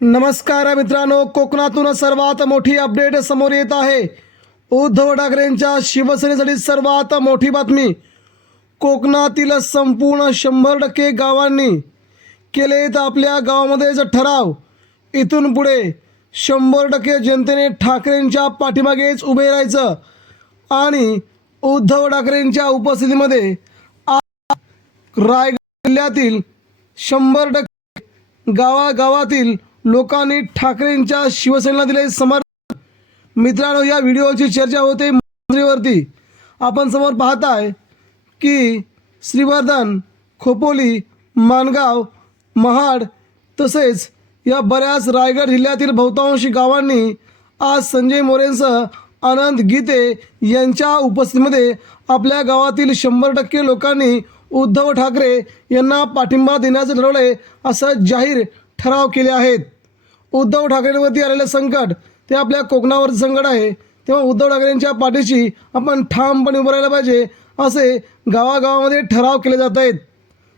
नमस्कार मित्रांनो कोकणातून सर्वात मोठी अपडेट समोर येत आहे. उद्धव ठाकरेंच्या शिवसेनेसाठी सर्वात मोठी बातमी. कोकणातील संपूर्ण शंभर टक्के गावांनी केलेत आपल्या गावामध्येच ठराव. इथून पुढे शंभर टक्के जनतेने ठाकरेंच्या पाठीमागेच उभे राहायचं. आणि उद्धव ठाकरेंच्या उपस्थितीमध्ये रायगड जिल्ह्यातील शंभर टक्के गावागावातील लोकांनी ठाकरेंच्या शिवसेनेला दिले समर्थन मित्रांनो या व्हिडिओची चर्चा होते मंत्रीवरती. आपण समोर पाहताय की श्रीवर्धन खोपोली मानगाव महाड तसेच या बऱ्याच रायगड जिल्ह्यातील बहुतांशी गावांनी आज संजय मोरेंसह आनंद गीते यांच्या उपस्थितीमध्ये आपल्या गावातील शंभर टक्के लोकांनी उद्धव ठाकरे यांना पाठिंबा देण्याचं ठरवले असं जाहीर ठराव केले आहेत. उद्धव ठाकरेंवरती आलेलं संकट ते आपल्या कोकणावरचं संकट आहे. तेव्हा उद्धव ठाकरेंच्या पाठीशी आपण ठामपणे उभं राहिलं पाहिजे असे गावागावामध्ये ठराव केले जात आहेत.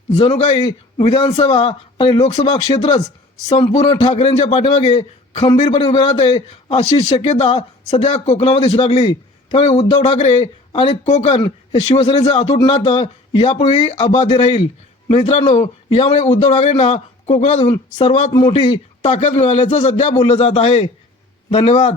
जणू काही विधानसभा आणि लोकसभा क्षेत्रच संपूर्ण ठाकरेंच्या पाठीमागे खंबीरपणे उभे राहते अशी शक्यता सध्या कोकणामध्ये दिसू लागली. त्यामुळे उद्धव ठाकरे आणि कोकण हे शिवसेनेचं अतूट नातं यापूर्वी अबाध्य राहील. मित्रांनो यामुळे उद्धव ठाकरेंना कोकणातून सर्वात मोठी ताकद मिळाल्याचं सध्या बोललं जात आहे. धन्यवाद.